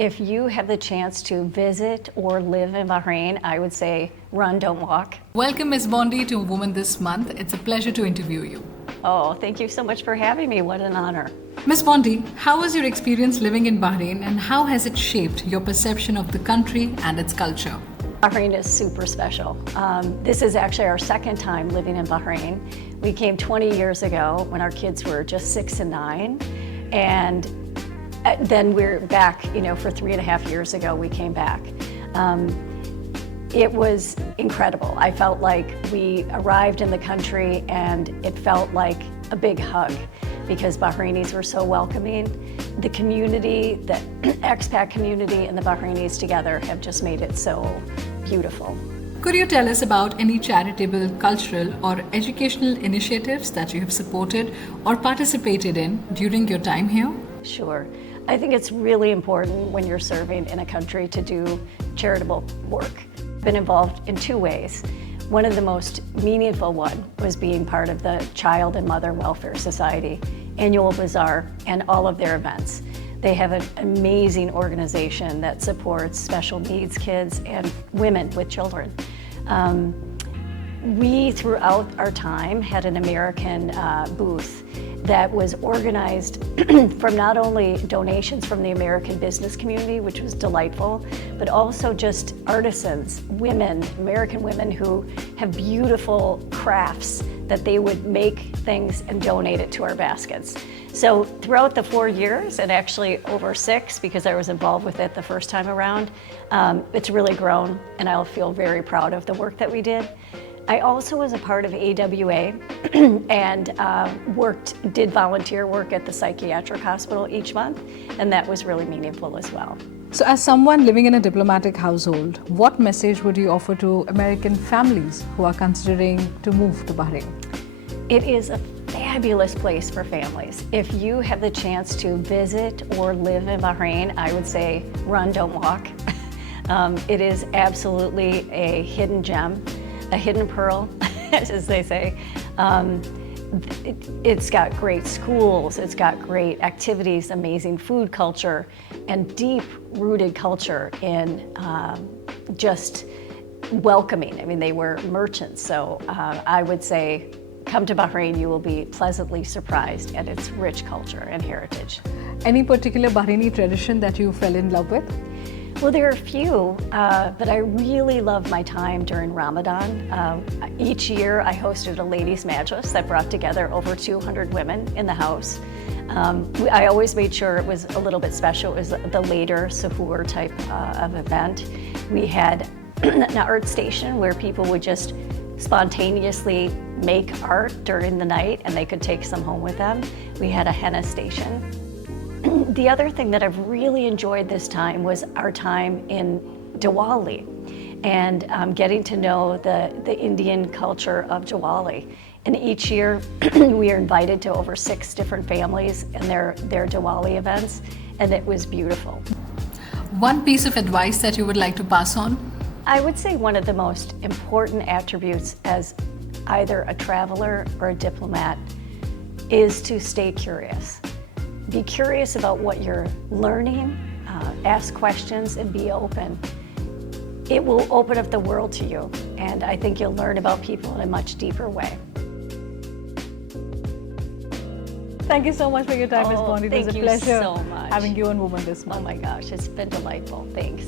If you have the chance to visit or live in Bahrain, I would say run, don't walk. Welcome, Ms. Bondy, to Woman This Month. It's a pleasure to interview you. Oh, thank you so much for having me. What an honor. Ms. Bondy, how was your experience living in Bahrain and how has it shaped your perception of the country and its culture? Bahrain is super special. This is actually our second time living in Bahrain. We came 20 years ago when our kids were just 6 and 9. And then we're back, for 3.5 years ago, we came back. It was incredible. I felt like we arrived in the country and it felt like a big hug because Bahrainis were so welcoming. The community, the expat community and the Bahrainis together have just made it so beautiful. Could you tell us about any charitable, cultural or educational initiatives that you have supported or participated in during your time here? Sure. I think it's really important when you're serving in a country to do charitable work. I've been involved in 2 ways. One of the most meaningful one was being part of the Child and Mother Welfare Society annual bazaar and all of their events. They have an amazing organization that supports special needs kids and women with children. We, throughout our time, had an American booth that was organized from not only donations from the American business community, which was delightful, but also just artisans, women, American women who have beautiful crafts that they would make things and donate it to our baskets. So throughout the 4 years, and actually over 6, because I was involved with it the first time around, it's really grown, and I'll feel very proud of the work that we did. I also was a part of AWA and did volunteer work at the psychiatric hospital each month, and that was really meaningful as well. So as someone living in a diplomatic household, what message would you offer to American families who are considering to move to Bahrain? It is a fabulous place for families. If you have the chance to visit or live in Bahrain, I would say run, don't walk. It is absolutely a hidden gem. A hidden pearl, as they say. It's got great schools, it's got great activities, amazing food culture, and deep-rooted culture in just welcoming. I mean, they were merchants, so I would say come to Bahrain, you will be pleasantly surprised at its rich culture and heritage. Any particular Bahraini tradition that you fell in love with? Well, there are a few, but I really love my time during Ramadan. Each year I hosted a ladies' majlis that brought together over 200 women in the house. I always made sure it was a little bit special. It was the later suhoor type of event. We had an art station where people would just spontaneously make art during the night and they could take some home with them. We had a henna station. The other thing that I've really enjoyed this time was our time in Diwali and getting to know the Indian culture of Diwali. And each year we are invited to over 6 different families and their Diwali events, and it was beautiful. One piece of advice that you would like to pass on? I would say one of the most important attributes as either a traveler or a diplomat is to stay curious. Be curious about what you're learning, ask questions, and be open. It will open up the world to you, and I think you'll learn about people in a much deeper way. Thank you so much for your time, Ms. Bondy. It was a pleasure so much. having you on Woman This Month. Oh my gosh, it's been delightful. Thanks.